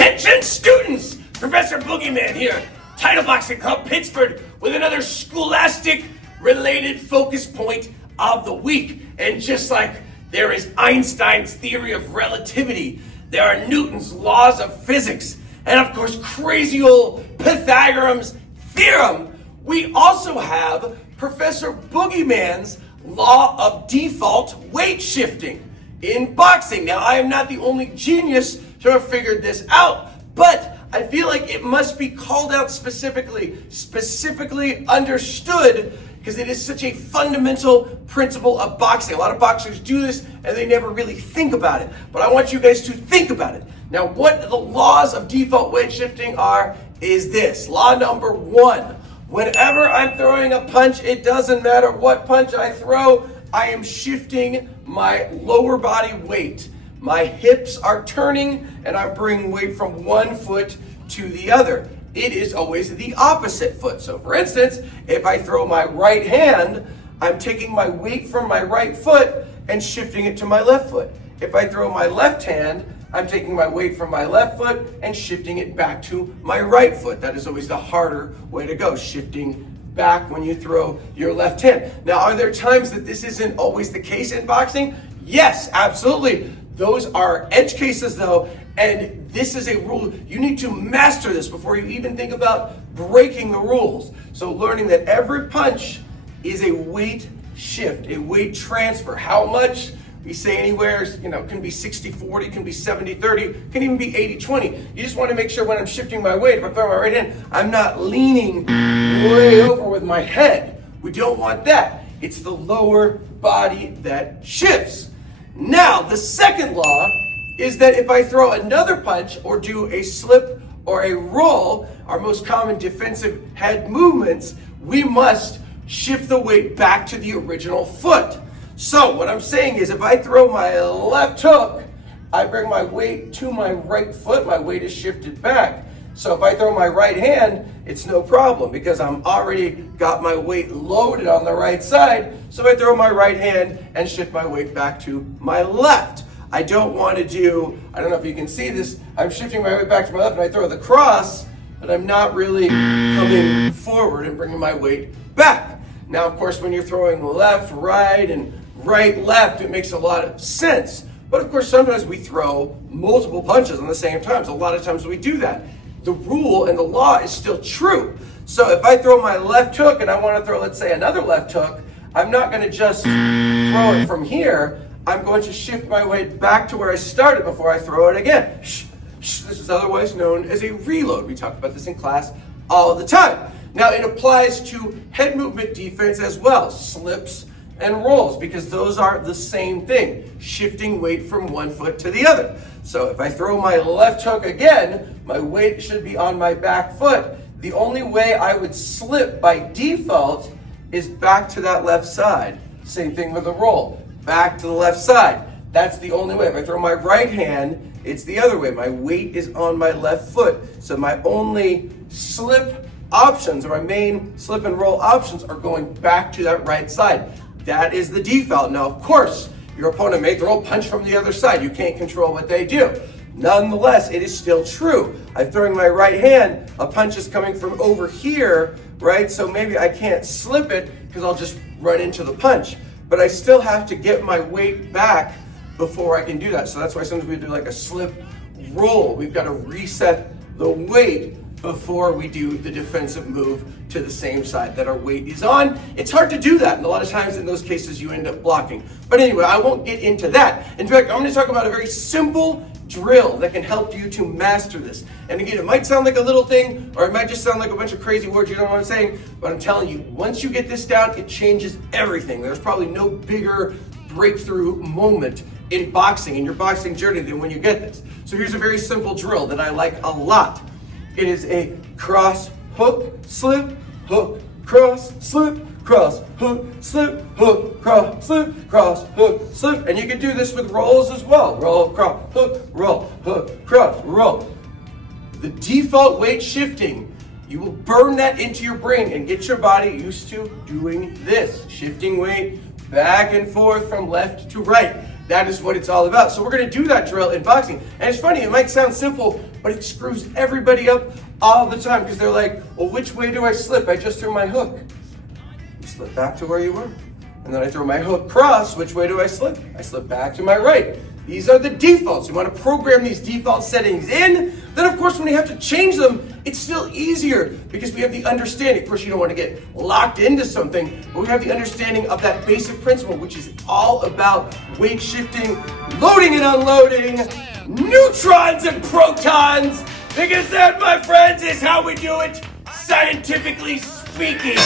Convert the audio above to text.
Attention students! Professor Boogeyman here, Title Boxing Club Pittsburgh, with another scholastic related focus point of the week. And just like there is Einstein's theory of relativity, there are Newton's laws of physics, and of course crazy old Pythagoras' theorem, we also have Professor Boogeyman's law of default weight shifting in boxing. Now, I am not the only genius to have figured this out, but I feel like it must be called out specifically understood, because it is such a fundamental principle of boxing. A lot of boxers do this and they never really think about it, but I want you guys to think about it. Now, what the laws of default weight shifting are is this. Law number one: whenever I'm throwing a punch, it doesn't matter what punch I throw, I am shifting my lower body weight. My hips are turning and I'm bringing weight from one foot to the other. It is always the opposite foot. So for instance, if I throw my right hand, I'm taking my weight from my right foot and shifting it to my left foot. If I throw my left hand, I'm taking my weight from my left foot and shifting it back to my right foot. That is always the harder way to go, shifting back when you throw your left hand. Now, are there times that this isn't always the case in boxing? Yes, absolutely. Those are edge cases though, and this is a rule. You need to master this before you even think about breaking the rules. So learning that every punch is a weight shift, a weight transfer. How much? We say anywhere, can be 60-40, can be 70-30, can even be 80-20. You just want to make sure when I'm shifting my weight, if I'm throwing my right hand, I'm not leaning way over with my head. We don't want that. It's the lower body that shifts. Now, the second law is that if I throw another punch or do a slip or a roll, our most common defensive head movements, we must shift the weight back to the original foot. So what I'm saying is if I throw my left hook, I bring my weight to my right foot, my weight is shifted back. So if I throw my right hand, it's no problem because I'm already got my weight loaded on the right side. So I throw my right hand and shift my weight back to my left. I don't want to do, I don't know if you can see this, I'm shifting my weight back to my left and I throw the cross, but I'm not really coming forward and bringing my weight back. Now, of course, when you're throwing left, right, and right, left, it makes a lot of sense. But of course, sometimes we throw multiple punches on the same time. So a lot of times we do that. The rule and the law is still true. So if I throw my left hook and I want to throw, let's say, another left hook, I'm not going to just throw it from here. I'm going to shift my weight back to where I started before I throw it again. This is otherwise known as a reload. We talk about this in class all the time. Now, it applies to head movement defense as well, slips and rolls, because those are the same thing, shifting weight from one foot to the other. So if I throw my left hook again, my weight should be on my back foot. The only way I would slip by default is back to that left side. Same thing with the roll, back to the left side. That's the only way. If I throw my right hand, it's the other way. My weight is on my left foot. So my only slip options, or my main slip and roll options, are going back to that right side. That is the default. Now, of course, your opponent may throw a punch from the other side. You can't control what they do. Nonetheless, it is still true. I'm throwing my right hand, a punch is coming from over here, right? So maybe I can't slip it because I'll just run into the punch. But I still have to get my weight back before I can do that. So that's why sometimes we do like a slip roll. We've got to reset the weight before we do the defensive move to the same side that our weight is on. It's hard to do that, and a lot of times in those cases you end up blocking. But anyway, I won't get into that. In fact, I'm going to talk about a very simple drill that can help you to master this. And again, it might sound like a little thing, or it might just sound like a bunch of crazy words you don't know what I'm saying, but I'm telling you, once you get this down, it changes everything. There's probably no bigger breakthrough moment in boxing, in your boxing journey, than when you get this. So here's a very simple drill that I like a lot. It is a cross, hook, slip, hook, cross, slip, cross, hook, slip, hook, cross, slip, cross, hook, slip. And you can do this with rolls as well. Roll, cross, hook, cross, roll. The default weight shifting, you will burn that into your brain and get your body used to doing this. Shifting weight back and forth from left to right. That is what it's all about. So we're going to do that drill in boxing. And it's funny, it might sound simple, but it screws everybody up all the time because they're like, well, which way do I slip? I just threw my hook. You slip back to where you were. And then I throw my hook cross. Which way do I slip? I slip back to my right. These are the defaults. You want to program these default settings in. Then, of course, when you have to change them, it's still easier because we have the understanding. Of course, you don't want to get locked into something, but we have the understanding of that basic principle, which is all about weight shifting, loading and unloading, neutrons and protons, because that, my friends, is how we do it, scientifically speaking.